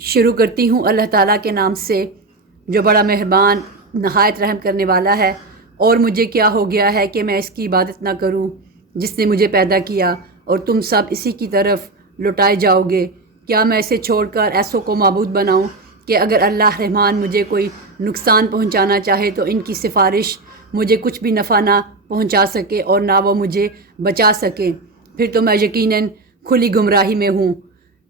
شروع کرتی ہوں اللہ تعالیٰ کے نام سے جو بڑا مہربان نہایت رحم کرنے والا ہے۔ اور مجھے کیا ہو گیا ہے کہ میں اس کی عبادت نہ کروں جس نے مجھے پیدا کیا، اور تم سب اسی کی طرف لوٹائے جاؤ گے۔ کیا میں اسے چھوڑ کر ایسوں کو معبود بناؤں کہ اگر اللہ رحمان مجھے کوئی نقصان پہنچانا چاہے تو ان کی سفارش مجھے کچھ بھی نفع نہ پہنچا سکے اور نہ وہ مجھے بچا سکے؟ پھر تو میں یقیناً کھلی گمراہی میں ہوں۔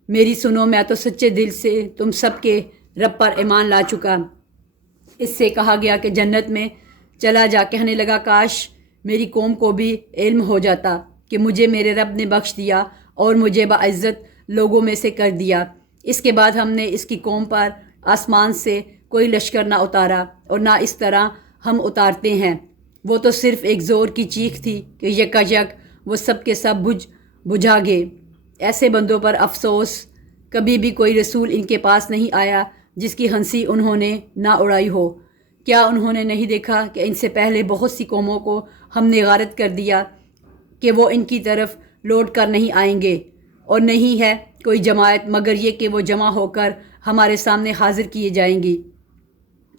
میری سنو، میں تو سچے دل سے تم سب کے رب پر ایمان لا چکا۔ اس سے کہا گیا کہ جنت میں چلا جا، کہنے لگا کاش میری قوم کو بھی علم ہو جاتا کہ مجھے میرے رب نے بخش دیا اور مجھے باعزت لوگوں میں سے کر دیا۔ اس کے بعد ہم نے اس کی قوم پر آسمان سے کوئی لشکر نہ اتارا اور نہ اس طرح ہم اتارتے ہیں۔ وہ تو صرف ایک زور کی چیخ تھی کہ یکا یک وہ سب کے سب بجھا گئے۔ ایسے بندوں پر افسوس، کبھی بھی کوئی رسول ان کے پاس نہیں آیا جس کی ہنسی انہوں نے نہ اڑائی ہو۔ کیا انہوں نے نہیں دیکھا کہ ان سے پہلے بہت سی قوموں کو ہم نے غارت کر دیا کہ وہ ان کی طرف لوٹ کر نہیں آئیں گے، اور نہیں ہے کوئی جماعت مگر یہ کہ وہ جمع ہو کر ہمارے سامنے حاضر کیے جائیں گی،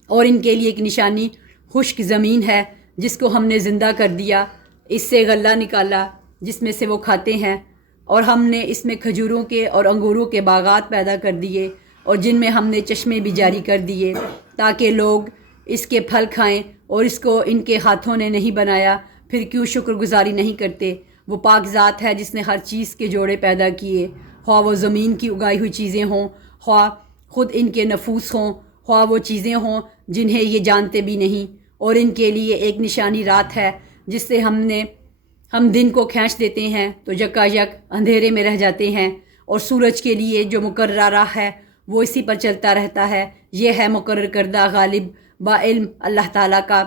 اور ان کے لیے ایک نشانی خشک زمین ہے جس کو ہم نے زندہ کر دیا، اس سے غلہ نکالا جس میں سے وہ کھاتے ہیں، اور ہم نے اس میں کھجوروں کے اور انگوروں کے باغات پیدا کر دیے، اور جن میں ہم نے چشمے بھی جاری کر دیے تاکہ لوگ اس کے پھل کھائیں، اور اس کو ان کے ہاتھوں نے نہیں بنایا، پھر کیوں شکر گزاری نہیں کرتے؟ وہ پاک ذات ہے جس نے ہر چیز کے جوڑے پیدا کیے، خواہ وہ زمین کی اگائی ہوئی چیزیں ہوں، خواہ خود ان کے نفوس ہوں، خواہ وہ چیزیں ہوں جنہیں یہ جانتے بھی نہیں۔ اور ان کے لیے ایک نشانی رات ہے جس سے ہم دن کو کھینچ دیتے ہیں تو یکا یک اندھیرے میں رہ جاتے ہیں، اور سورج کے لیے جو مقررہ راہ ہے وہ اسی پر چلتا رہتا ہے۔ یہ ہے مقرر کردہ غالب با علم اللہ تعالیٰ کا۔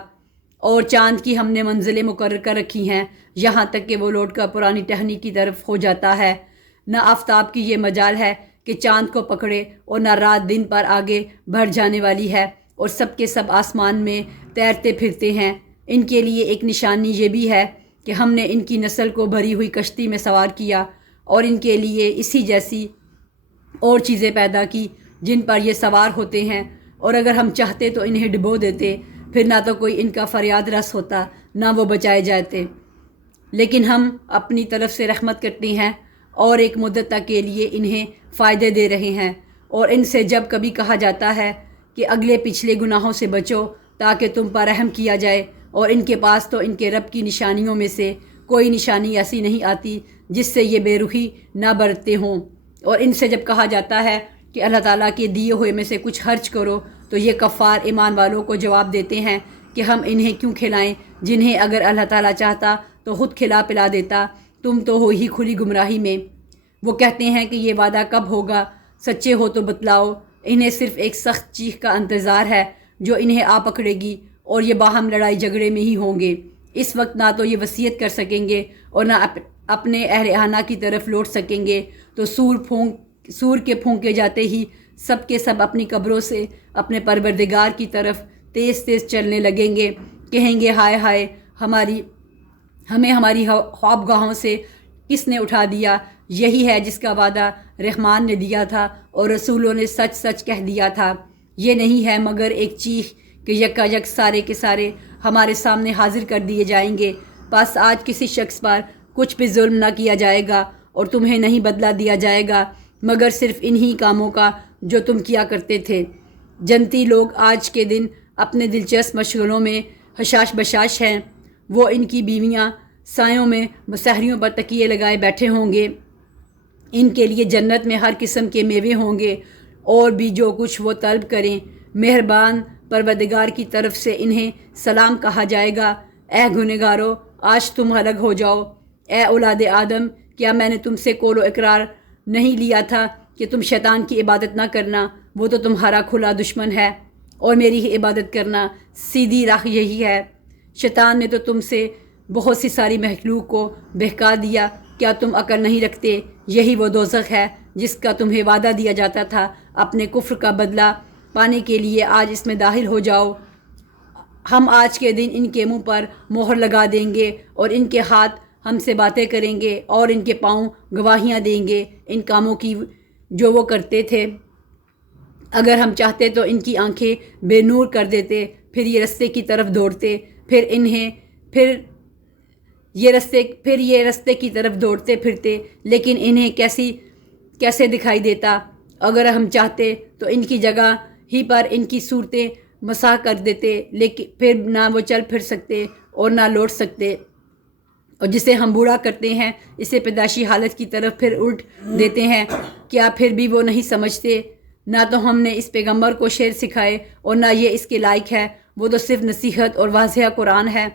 اور چاند کی ہم نے منزلیں مقرر کر رکھی ہیں یہاں تک کہ وہ لوٹ کر پرانی ٹہنی کی طرف ہو جاتا ہے۔ نہ آفتاب کی یہ مجال ہے کہ چاند کو پکڑے، اور نہ رات دن پر آگے بڑھ جانے والی ہے، اور سب کے سب آسمان میں تیرتے پھرتے ہیں۔ ان کے لیے ایک نشانی یہ بھی ہے کہ ہم نے ان کی نسل کو بھری ہوئی کشتی میں سوار کیا، اور ان کے لیے اسی جیسی اور چیزیں پیدا کی جن پر یہ سوار ہوتے ہیں، اور اگر ہم چاہتے تو انہیں ڈبو دیتے، پھر نہ تو کوئی ان کا فریاد رس ہوتا نہ وہ بچائے جاتے۔ لیکن ہم اپنی طرف سے رحمت کرتے ہیں اور ایک مدت تک کے لیے انہیں فائدے دے رہے ہیں، اور ان سے جب کبھی کہا جاتا ہے کہ اگلے پچھلے گناہوں سے بچو تاکہ تم پر رحم کیا جائے، اور ان کے پاس تو ان کے رب کی نشانیوں میں سے کوئی نشانی ایسی نہیں آتی جس سے یہ بے رخی نہ برتتے ہوں۔ اور ان سے جب کہا جاتا ہے کہ اللہ تعالیٰ کے دیے ہوئے میں سے کچھ خرچ کرو تو یہ کفار ایمان والوں کو جواب دیتے ہیں کہ ہم انہیں کیوں کھلائیں جنہیں اگر اللہ تعالیٰ چاہتا تو خود کھلا پلا دیتا، تم تو ہو ہی کھلی گمراہی میں۔ وہ کہتے ہیں کہ یہ وعدہ کب ہوگا؟ سچے ہو تو بتلاؤ۔ انہیں صرف ایک سخت چیخ کا انتظار ہے جو انہیں آ پکڑے گی، اور یہ باہم لڑائی جھگڑے میں ہی ہوں گے۔ اس وقت نہ تو یہ وصیت کر سکیں گے اور نہ اپنے اہل خانہ کی طرف لوٹ سکیں گے، تو سور کے پھونکے جاتے ہی سب کے سب اپنی قبروں سے اپنے پروردگار کی طرف تیز تیز چلنے لگیں گے، کہیں گے ہائے ہائے ہمیں ہماری خوابگاہوں سے کس نے اٹھا دیا؟ یہی ہے جس کا وعدہ رحمان نے دیا تھا اور رسولوں نے سچ سچ کہہ دیا تھا۔ یہ نہیں ہے مگر ایک چیخ کہ یکا یک سارے کے سارے ہمارے سامنے حاضر کر دیے جائیں گے۔ بس آج کسی شخص پر کچھ بھی ظلم نہ کیا جائے گا، اور تمہیں نہیں بدلہ دیا جائے گا مگر صرف انہی کاموں کا جو تم کیا کرتے تھے۔ جنتی لوگ آج کے دن اپنے دلچسپ مشغلوں میں حشاش بشاش ہیں۔ وہ ان کی بیویاں سایوں میں مسحریوں پر تکیے لگائے بیٹھے ہوں گے۔ ان کے لیے جنت میں ہر قسم کے میوے ہوں گے، اور بھی جو کچھ وہ طلب کریں۔ مہربان پروردگار کی طرف سے انہیں سلام کہا جائے گا۔ اے گنہگارو، آج تم الگ ہو جاؤ۔ اے اولاد آدم، کیا میں نے تم سے قول و اقرار نہیں لیا تھا کہ تم شیطان کی عبادت نہ کرنا؟ وہ تو تمہارا کھلا دشمن ہے، اور میری ہی عبادت کرنا، سیدھی راہ یہی ہے۔ شیطان نے تو تم سے بہت سی ساری مخلوق کو بہکا دیا، کیا تم عقل نہیں رکھتے؟ یہی وہ دوزخ ہے جس کا تمہیں وعدہ دیا جاتا تھا۔ اپنے کفر کا بدلہ پانے کے لیے آج اس میں داخل ہو جاؤ۔ ہم آج کے دن ان کے منہ پر مہر لگا دیں گے، اور ان کے ہاتھ ہم سے باتیں کریں گے، اور ان کے پاؤں گواہیاں دیں گے ان کاموں کی جو وہ کرتے تھے۔ اگر ہم چاہتے تو ان کی آنکھیں بے نور کر دیتے، پھر یہ رستے کی طرف دوڑتے، پھر یہ رستے کی طرف دوڑتے پھرتے، لیکن انہیں کیسے دکھائی دیتا؟ اگر ہم چاہتے تو ان کی جگہ ہی پر ان کی صورتیں مسح کر دیتے، لیکن پھر نہ وہ چل پھر سکتے اور نہ لوٹ سکتے، اور جسے ہم بوڑھا کرتے ہیں اسے پیدائشی حالت کی طرف پھر الٹ دیتے ہیں۔ کیا پھر بھی وہ نہیں سمجھتے؟ نہ تو ہم نے اس پیغمبر کو شعر سکھائے اور نہ یہ اس کے لائق ہے، وہ تو صرف نصیحت اور واضح قرآن ہے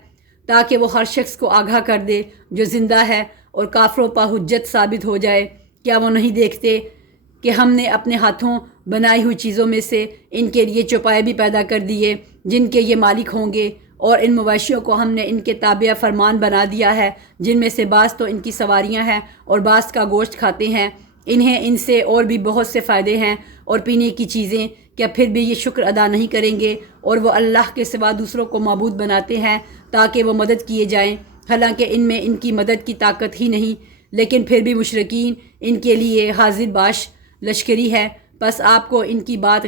تاکہ وہ ہر شخص کو آگاہ کر دے جو زندہ ہے اور کافروں پر حجت ثابت ہو جائے۔ کیا وہ نہیں دیکھتے کہ ہم نے اپنے ہاتھوں بنائی ہوئی چیزوں میں سے ان کے لیے چوپائے بھی پیدا کر دیے جن کے یہ مالک ہوں گے، اور ان مویشیوں کو ہم نے ان کے تابع فرمان بنا دیا ہے جن میں سے بعض تو ان کی سواریاں ہیں اور بعض کا گوشت کھاتے ہیں، انہیں ان سے اور بھی بہت سے فائدے ہیں اور پینے کی چیزیں۔ کیا پھر بھی یہ شکر ادا نہیں کریں گے؟ اور وہ اللہ کے سوا دوسروں کو معبود بناتے ہیں تاکہ وہ مدد کیے جائیں، حالانکہ ان میں ان کی مدد کی طاقت ہی نہیں، لیکن پھر بھی مشرکین ان کے لیے حاضر باش لشکری ہے۔ بس آپ کو ان کی بات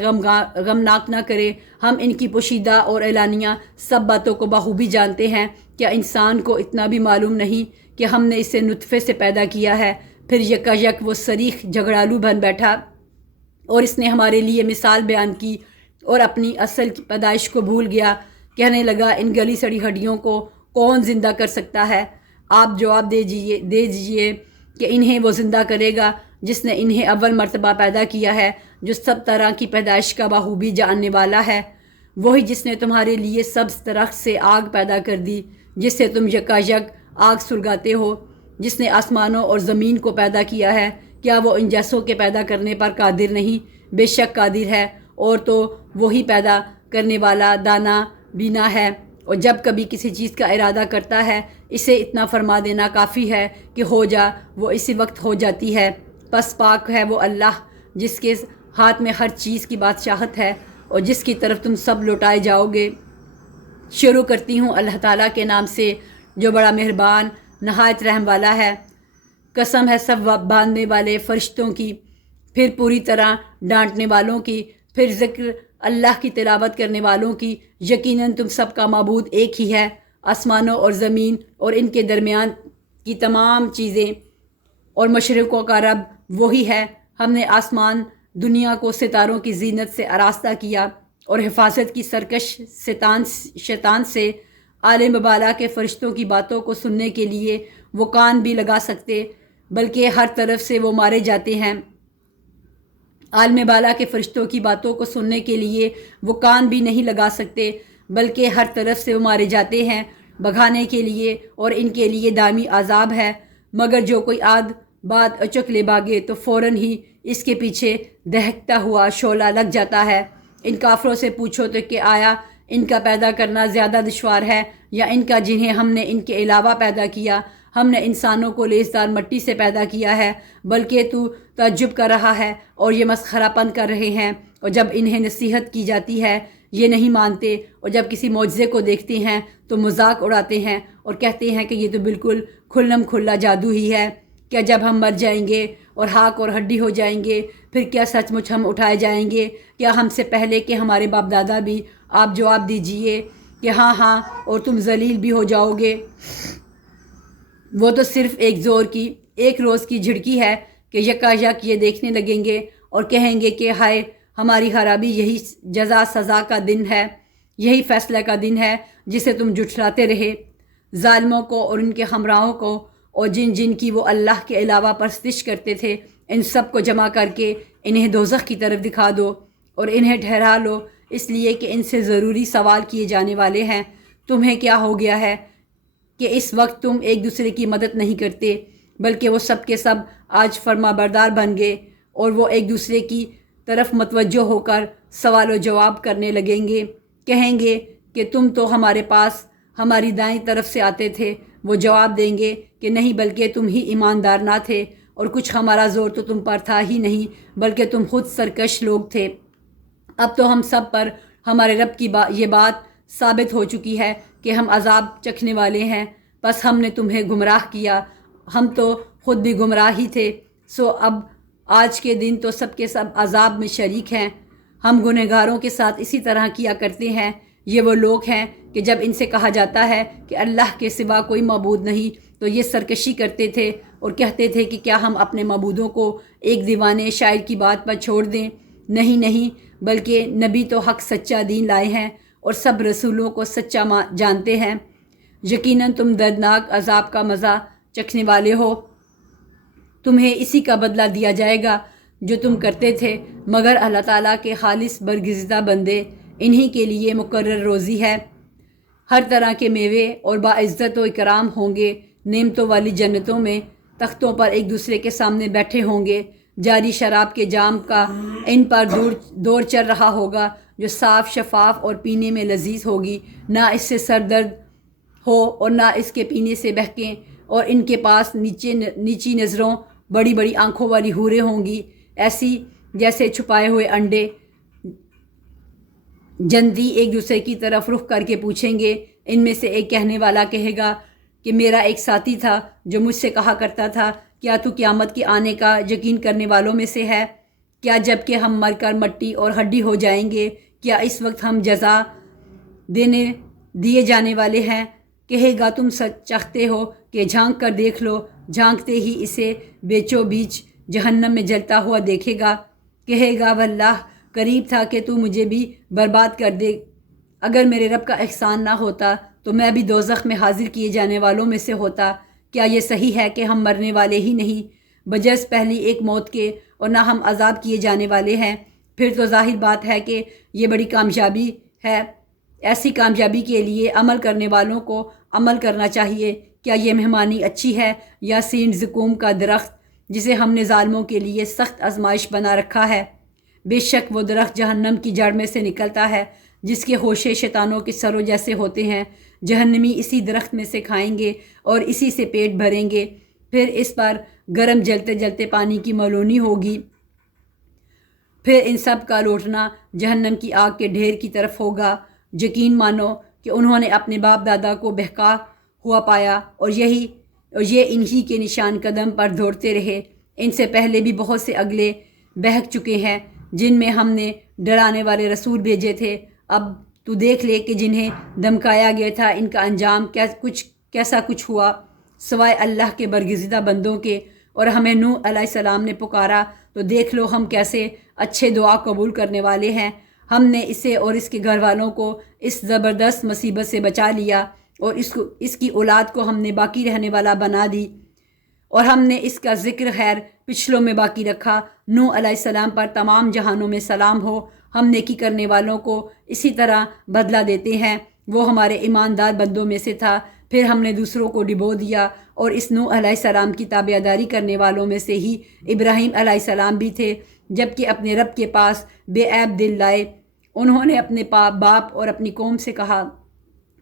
غمناک نہ کرے، ہم ان کی پوشیدہ اور اعلانیہ سب باتوں کو بخوبی جانتے ہیں۔ کیا انسان کو اتنا بھی معلوم نہیں کہ ہم نے اسے نطفے سے پیدا کیا ہے، پھر یک وہ صریخ جھگڑالو بن بیٹھا اور اس نے ہمارے لیے مثال بیان کی اور اپنی اصل کی پیدائش کو بھول گیا، کہنے لگا ان گلی سڑی ہڈیوں کو کون زندہ کر سکتا ہے؟ آپ جواب دے دیجئے کہ انہیں وہ زندہ کرے گا جس نے انہیں اول مرتبہ پیدا کیا ہے، جو سب طرح کی پیدائش کا بخوبی جاننے والا ہے، وہی جس نے تمہارے لیے سبز درخت سے آگ پیدا کر دی جس سے تم یک آگ سلگاتے ہو، جس نے آسمانوں اور زمین کو پیدا کیا ہے، کیا وہ ان جیسوں کے پیدا کرنے پر قادر نہیں؟ بے شک قادر ہے، اور تو وہی پیدا کرنے والا دانا بینا ہے، اور جب کبھی کسی چیز کا ارادہ کرتا ہے اسے اتنا فرما دینا کافی ہے کہ ہو جا، وہ اسی وقت ہو جاتی ہے۔ پس پاک ہے وہ اللہ جس کے ہاتھ میں ہر چیز کی بادشاہت ہے اور جس کی طرف تم سب لوٹائے جاؤ گے۔ شروع کرتی ہوں اللہ تعالیٰ کے نام سے جو بڑا مہربان نہایت رحم والا ہے۔ قسم ہے سب باندھنے والے فرشتوں کی، پھر پوری طرح ڈانٹنے والوں کی، پھر ذکر اللہ کی تلاوت کرنے والوں کی، یقیناً تم سب کا معبود ایک ہی ہے، آسمانوں اور زمین اور ان کے درمیان کی تمام چیزیں، اور مشرقوں کا رب وہی ہے۔ ہم نے آسمان دنیا کو ستاروں کی زینت سے آراستہ کیا اور حفاظت کی سرکش شیطان سے۔ عالم بالا کے فرشتوں کی باتوں کو سننے کے لیے وہ کان بھی لگا سکتے، بلکہ ہر طرف سے وہ مارے جاتے ہیں۔ عالم بالا کے فرشتوں کی باتوں کو سننے کے لیے وہ کان بھی نہیں لگا سکتے، بلکہ ہر طرف سے وہ مارے جاتے ہیں، بھگانے کے لیے، اور ان کے لیے دائمی عذاب ہے۔ مگر جو کوئی بات اچک لے بھاگے تو فوراً ہی اس کے پیچھے دہکتا ہوا شعلہ لگ جاتا ہے۔ ان کافروں سے پوچھو تو کہ آیا ان کا پیدا کرنا زیادہ دشوار ہے یا ان کا جنہیں ہم نے ان کے علاوہ پیدا کیا؟ ہم نے انسانوں کو لیسدار مٹی سے پیدا کیا ہے، بلکہ تو تعجب کر رہا ہے اور یہ مسخرہ پن کر رہے ہیں، اور جب انہیں نصیحت کی جاتی ہے یہ نہیں مانتے، اور جب کسی معجزے کو دیکھتے ہیں تو مذاق اڑاتے ہیں اور کہتے ہیں کہ یہ تو بالکل کھلم کھلا جادو ہی ہے۔ کیا جب ہم مر جائیں گے اور خاک اور ہڈی ہو جائیں گے پھر کیا سچ مچ ہم اٹھائے جائیں گے؟ کیا ہم سے پہلے کہ ہمارے باپ دادا بھی؟ آپ جواب دیجئے کہ ہاں ہاں، اور تم ذلیل بھی ہو جاؤ گے۔ وہ تو صرف ایک روز کی جھڑکی ہے کہ یک یہ دیکھنے لگیں گے اور کہیں گے کہ ہائے ہماری خرابی، یہی جزا سزا کا دن ہے، یہی فیصلہ کا دن ہے جسے تم جھٹلاتے رہے۔ ظالموں کو اور ان کے ہمراہوں کو اور جن کی وہ اللہ کے علاوہ پرستش کرتے تھے، ان سب کو جمع کر کے انہیں دوزخ کی طرف دکھا دو اور انہیں ٹھہرا لو، اس لیے کہ ان سے ضروری سوال کیے جانے والے ہیں۔ تمہیں کیا ہو گیا ہے کہ اس وقت تم ایک دوسرے کی مدد نہیں کرتے؟ بلکہ وہ سب کے سب آج فرما بردار بن گئے اور وہ ایک دوسرے کی طرف متوجہ ہو کر سوال و جواب کرنے لگیں گے، کہیں گے کہ تم تو ہمارے پاس ہماری دائیں طرف سے آتے تھے۔ وہ جواب دیں گے کہ نہیں، بلکہ تم ہی ایماندار نہ تھے، اور کچھ ہمارا زور تو تم پر تھا ہی نہیں، بلکہ تم خود سرکش لوگ تھے۔ اب تو ہم سب پر ہمارے رب کی یہ بات ثابت ہو چکی ہے کہ ہم عذاب چکھنے والے ہیں، بس ہم نے تمہیں گمراہ کیا، ہم تو خود بھی گمراہ ہی تھے، سو اب آج کے دن تو سب کے سب عذاب میں شریک ہیں۔ ہم گنہگاروں کے ساتھ اسی طرح کیا کرتے ہیں۔ یہ وہ لوگ ہیں کہ جب ان سے کہا جاتا ہے کہ اللہ کے سوا کوئی معبود نہیں تو یہ سرکشی کرتے تھے اور کہتے تھے کہ کیا ہم اپنے معبودوں کو ایک دیوانے شاعر کی بات پر چھوڑ دیں؟ نہیں نہیں، بلکہ نبی تو حق سچا دین لائے ہیں اور سب رسولوں کو سچا جانتے ہیں۔ یقیناً تم دردناک عذاب کا مزہ چکھنے والے ہو، تمہیں اسی کا بدلہ دیا جائے گا جو تم کرتے تھے، مگر اللہ تعالیٰ کے خالص برگزیدہ بندے، انہی کے لیے مقرر روزی ہے۔ ہر طرح کے میوے اور باعزت و اکرام ہوں گے، نعمتوں والی جنتوں میں تختوں پر ایک دوسرے کے سامنے بیٹھے ہوں گے، جاری شراب کے جام کا ان پر دور چل رہا ہوگا جو صاف شفاف اور پینے میں لذیذ ہوگی، نہ اس سے سر درد ہو اور نہ اس کے پینے سے بہکیں، اور ان کے پاس نیچی نظروں بڑی بڑی آنکھوں والی حوریں ہوں گی، ایسی جیسے چھپائے ہوئے انڈے۔ جنتی ایک دوسرے کی طرف رخ کر کے پوچھیں گے، ان میں سے ایک کہنے والا کہے گا کہ میرا ایک ساتھی تھا جو مجھ سے کہا کرتا تھا، کیا تو قیامت کے آنے کا یقین کرنے والوں میں سے ہے؟ کیا جب کہ ہم مر کر مٹی اور ہڈی ہو جائیں گے، کیا اس وقت ہم جزا دیے جانے والے ہیں؟ کہے گا تم سچ چاہتے ہو کہ جھانک کر دیکھ لو، جھانکتے ہی اسے بیچو بیچ جہنم میں جلتا ہوا دیکھے گا۔ کہے گا واللہ قریب تھا کہ تو مجھے بھی برباد کر دے، اگر میرے رب کا احسان نہ ہوتا تو میں بھی دوزخ میں حاضر کیے جانے والوں میں سے ہوتا۔ کیا یہ صحیح ہے کہ ہم مرنے والے ہی نہیں بجز پہلی ایک موت کے، اور نہ ہم عذاب کیے جانے والے ہیں؟ پھر تو ظاہر بات ہے کہ یہ بڑی کامیابی ہے۔ ایسی کامیابی کے لیے عمل کرنے والوں کو عمل کرنا چاہیے۔ کیا یہ مہمانی اچھی ہے یا سین زقوم کا درخت جسے ہم نے ظالموں کے لیے سخت آزمائش بنا رکھا ہے؟ بے شک وہ درخت جہنم کی جڑ میں سے نکلتا ہے جس کے ہوشے شیطانوں کے سروں جیسے ہوتے ہیں۔ جہنمی اسی درخت میں سے کھائیں گے اور اسی سے پیٹ بھریں گے، پھر اس پر گرم جلتے جلتے پانی کی مولونی ہوگی، پھر ان سب کا لوٹنا جہنم کی آگ کے ڈھیر کی طرف ہوگا۔ یقین مانو کہ انہوں نے اپنے باپ دادا کو بہکا ہوا پایا اور یہ انہی کے نشان قدم پر دوڑتے رہے۔ ان سے پہلے بھی بہت سے اگلے بہک چکے ہیں جن میں ہم نے ڈرانے والے رسول بھیجے تھے۔ اب تو دیکھ لے کہ جنہیں دمکایا گیا تھا ان کا انجام کیسا کچھ ہوا، سوائے اللہ کے برگزیدہ بندوں کے۔ اور ہمیں نوح علیہ السلام نے پکارا تو دیکھ لو ہم کیسے اچھے دعا قبول کرنے والے ہیں۔ ہم نے اسے اور اس کے گھر والوں کو اس زبردست مصیبت سے بچا لیا اور اس کی اولاد کو ہم نے باقی رہنے والا بنا دی، اور ہم نے اس کا ذکر خیر پچھلوں میں باقی رکھا۔ نوح علیہ السلام پر تمام جہانوں میں سلام ہو، ہم نیکی کرنے والوں کو اسی طرح بدلہ دیتے ہیں۔ وہ ہمارے ایماندار بندوں میں سے تھا، پھر ہم نے دوسروں کو ڈبو دیا، اور اس نوح علیہ السلام کی تابعداری کرنے والوں میں سے ہی ابراہیم علیہ السلام بھی تھے، جب کہ اپنے رب کے پاس بے عیب دل لائے۔ انہوں نے اپنے باپ اور اپنی قوم سے کہا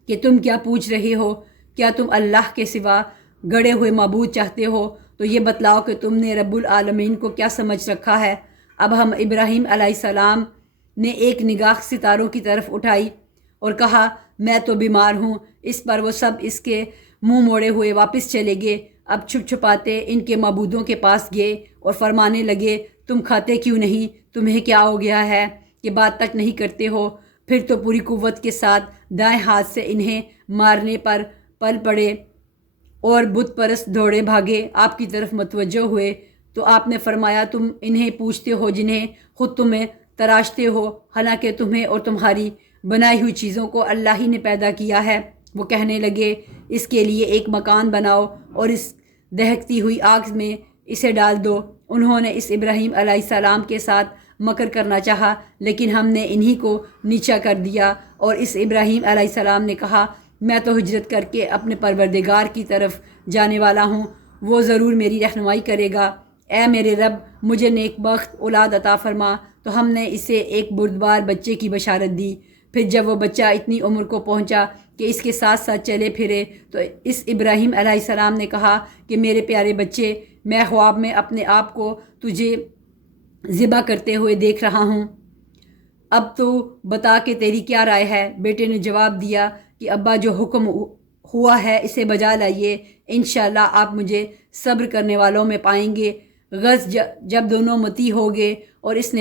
کہ تم کیا پوچھ رہے ہو؟ کیا تم اللہ کے سوا گڑے ہوئے معبود چاہتے ہو؟ تو یہ بتلاؤ کہ تم نے رب العالمین کو کیا سمجھ رکھا ہے؟ اب ہم ابراہیم علیہ السلام نے ایک نگاہ ستاروں کی طرف اٹھائی اور کہا میں تو بیمار ہوں۔ اس پر وہ سب اس کے منہ موڑے ہوئے واپس چلے گئے۔ اب چھپ چھپاتے ان کے معبودوں کے پاس گئے اور فرمانے لگے تم کھاتے کیوں نہیں؟ تمہیں کیا ہو گیا ہے کہ بات تک نہیں کرتے ہو؟ پھر تو پوری قوت کے ساتھ دائیں ہاتھ سے انہیں مارنے پر پل پڑے اور بت پرست دوڑے بھاگے آپ کی طرف متوجہ ہوئے، تو آپ نے فرمایا تم انہیں پوچھتے ہو جنہیں خود تمہیں تراشتے ہو، حالانکہ تمہیں اور تمہاری بنائی ہوئی چیزوں کو اللہ ہی نے پیدا کیا ہے۔ وہ کہنے لگے اس کے لیے ایک مکان بناؤ اور اس دہکتی ہوئی آگ میں اسے ڈال دو۔ انہوں نے اس ابراہیم علیہ السلام کے ساتھ مکر کرنا چاہا، لیکن ہم نے انہی کو نیچا کر دیا، اور اس ابراہیم علیہ السلام نے کہا میں تو ہجرت کر کے اپنے پروردگار کی طرف جانے والا ہوں، وہ ضرور میری رہنمائی کرے گا۔ اے میرے رب مجھے نیک بخت اولاد عطا فرما۔ تو ہم نے اسے ایک بردبار بچے کی بشارت دی۔ پھر جب وہ بچہ اتنی عمر کو پہنچا کہ اس کے ساتھ ساتھ چلے پھرے، تو اس ابراہیم علیہ السلام نے کہا کہ میرے پیارے بچے، میں خواب میں اپنے آپ کو تجھے ذبح کرتے ہوئے دیکھ رہا ہوں، اب تو بتا کہ تیری کیا رائے ہے؟ بیٹے نے جواب دیا کہ ابا جو حکم ہوا ہے اسے بجا لائیے، انشاءاللہ آپ مجھے صبر کرنے والوں میں پائیں گے۔ غز جب دونوں متی ہو گئے اور اس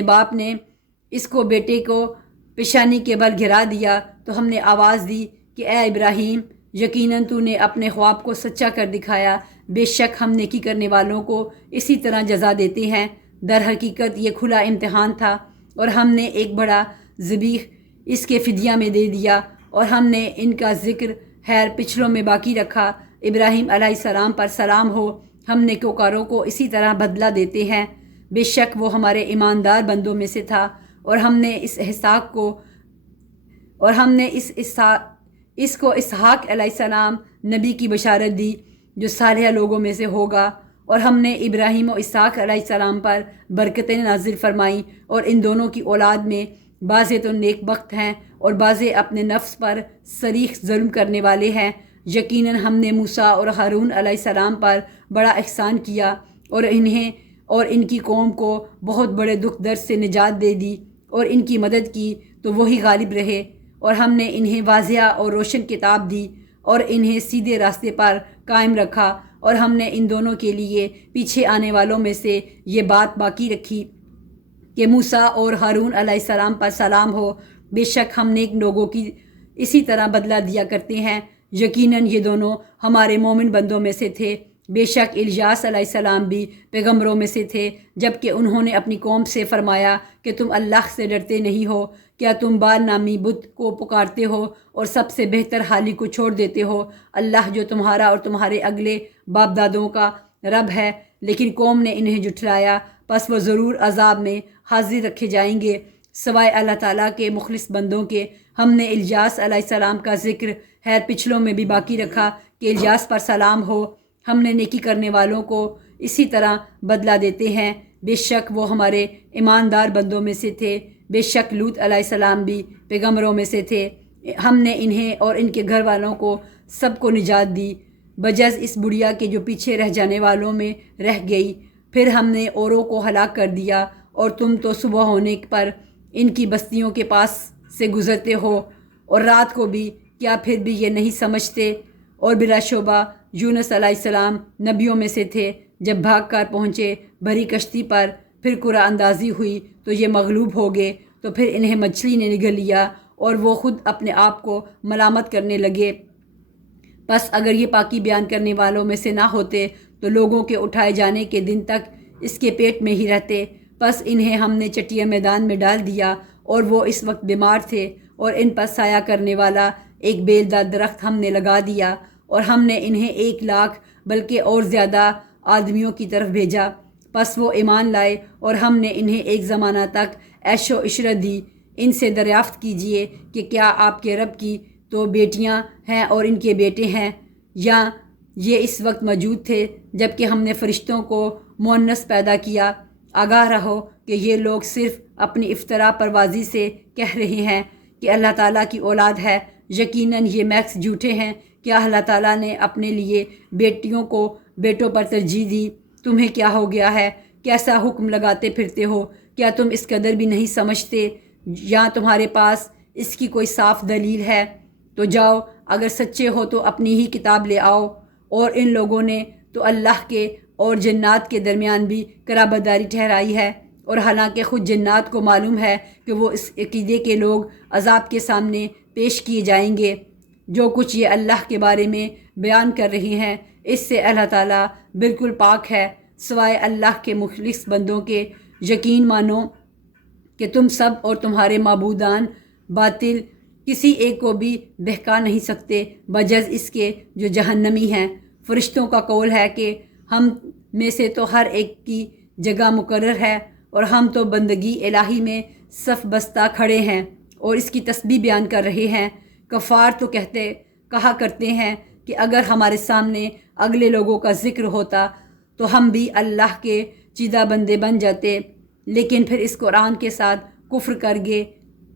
اس کو بیٹے کو پیشانی کے بل گرا دیا تو ہم نے آواز دی کہ اے ابراہیم، یقیناً تو نے اپنے خواب کو سچا کر دکھایا، بے شک ہم نیکی کرنے والوں کو اسی طرح جزا دیتے ہیں۔ در حقیقت یہ کھلا امتحان تھا اور ہم نے ایک بڑا ذبیح اس کے فدیہ میں دے دیا، اور ہم نے ان کا ذکر خیر پچھلوں میں باقی رکھا۔ ابراہیم علیہ السلام پر سلام ہو، ہم نیکوکاروں کو اسی طرح بدلہ دیتے ہیں، بے شک وہ ہمارے ایماندار بندوں میں سے تھا۔ اور ہم نے اس کو اسحاق علیہ السلام نبی کی بشارت دی جو صالح لوگوں میں سے ہوگا، اور ہم نے ابراہیم و اسحاق علیہ السلام پر برکتیں نازل فرمائیں، اور ان دونوں کی اولاد میں بعضے تو نیک بخت ہیں اور بعضے اپنے نفس پر صریح ظلم کرنے والے ہیں۔ یقیناً ہم نے موسیٰ اور ہارون علیہ السلام پر بڑا احسان کیا اور انہیں اور ان کی قوم کو بہت بڑے دکھ درد سے نجات دے دی اور ان کی مدد کی تو وہی غالب رہے، اور ہم نے انہیں واضح اور روشن کتاب دی اور انہیں سیدھے راستے پر قائم رکھا، اور ہم نے ان دونوں کے لیے پیچھے آنے والوں میں سے یہ بات باقی رکھی کہ موسیٰ اور ہارون علیہ السلام پر سلام ہو، بے شک ہم نیک لوگوں کی اسی طرح بدلہ دیا کرتے ہیں۔ یقیناً یہ دونوں ہمارے مومن بندوں میں سے تھے۔ بے شک الیاس علیہ السلام بھی پیغمبروں میں سے تھے، جبکہ انہوں نے اپنی قوم سے فرمایا کہ تم اللہ سے ڈرتے نہیں ہو، کیا تم بال نامی بت کو پکارتے ہو اور سب سے بہتر حالی کو چھوڑ دیتے ہو، اللہ جو تمہارا اور تمہارے اگلے باپ دادوں کا رب ہے۔ لیکن قوم نے انہیں جھٹلایا، پس وہ ضرور عذاب میں حاضر رکھے جائیں گے۔ سوائے اللہ تعالیٰ کے مخلص بندوں کے ہم نے الیاس علیہ السلام کا ذکر خیر پچھلوں میں بھی باقی رکھا کہ الیاس پر سلام ہو، ہم نے نیکی کرنے والوں کو اسی طرح بدلہ دیتے ہیں، بے شک وہ ہمارے ایماندار بندوں میں سے تھے۔ بے شک لوط علیہ السلام بھی پیغمبروں میں سے تھے، ہم نے انہیں اور ان کے گھر والوں کو سب کو نجات دی بجز اس بڑھیا کے جو پیچھے رہ جانے والوں میں رہ گئی۔ پھر ہم نے اوروں کو ہلاک کر دیا، اور تم تو صبح ہونے پر ان کی بستیوں کے پاس سے گزرتے ہو اور رات کو بھی، کیا پھر بھی یہ نہیں سمجھتے؟ اور بلا شبہ یونس علیہ السلام نبیوں میں سے تھے، جب بھاگ کر پہنچے بھری کشتی پر، پھر قرعہ اندازی ہوئی تو یہ مغلوب ہو گئے، تو پھر انہیں مچھلی نے نگل لیا اور وہ خود اپنے آپ کو ملامت کرنے لگے۔ بس اگر یہ پاکی بیان کرنے والوں میں سے نہ ہوتے تو لوگوں کے اٹھائے جانے کے دن تک اس کے پیٹ میں ہی رہتے۔ بس انہیں ہم نے چٹیا میدان میں ڈال دیا اور وہ اس وقت بیمار تھے، اور ان پر سایہ کرنے والا ایک بیلدار درخت ہم نے لگا دیا، اور ہم نے انہیں 1,00,000 بلکہ اور زیادہ آدمیوں کی طرف بھیجا۔ پس وہ ایمان لائے اور ہم نے انہیں ایک زمانہ تک عیش و عشرت دی۔ ان سے دریافت کیجئے کہ کیا آپ کے رب کی تو بیٹیاں ہیں اور ان کے بیٹے ہیں، یا یہ اس وقت موجود تھے جب کہ ہم نے فرشتوں کو مؤنث پیدا کیا؟ آگاہ رہو کہ یہ لوگ صرف اپنی افطرا پروازی سے کہہ رہے ہیں کہ اللہ تعالیٰ کی اولاد ہے، یقیناً یہ محض جھوٹے ہیں۔ کیا اللہ تعالیٰ نے اپنے لیے بیٹیوں کو بیٹوں پر ترجیح دی؟ تمہیں کیا ہو گیا ہے؟ کیسا حکم لگاتے پھرتے ہو؟ کیا تم اس قدر بھی نہیں سمجھتے؟ یا تمہارے پاس اس کی کوئی صاف دلیل ہے؟ تو جاؤ، اگر سچے ہو تو اپنی ہی کتاب لے آؤ۔ اور ان لوگوں نے تو اللہ کے اور جنات کے درمیان بھی قرابت داری ٹھہرائی ہے، اور حالانکہ خود جنات کو معلوم ہے کہ وہ اس عقیدے کے لوگ عذاب کے سامنے پیش کیے جائیں گے۔ جو کچھ یہ اللہ کے بارے میں بیان کر رہے ہیں اس سے اللہ تعالیٰ بالکل پاک ہے۔ سوائے اللہ کے مخلص بندوں کے یقین مانو کہ تم سب اور تمہارے معبودان باطل کسی ایک کو بھی بہکا نہیں سکتے بجز اس کے جو جہنمی ہیں۔ فرشتوں کا قول ہے کہ ہم میں سے تو ہر ایک کی جگہ مقرر ہے، اور ہم تو بندگی الہی میں صف بستہ کھڑے ہیں اور اس کی تسبیح بیان کر رہے ہیں۔ کفار تو کہا کرتے ہیں کہ اگر ہمارے سامنے اگلے لوگوں کا ذکر ہوتا تو ہم بھی اللہ کے چیدہ بندے بن جاتے، لیکن پھر اس قرآن کے ساتھ کفر کر گئے۔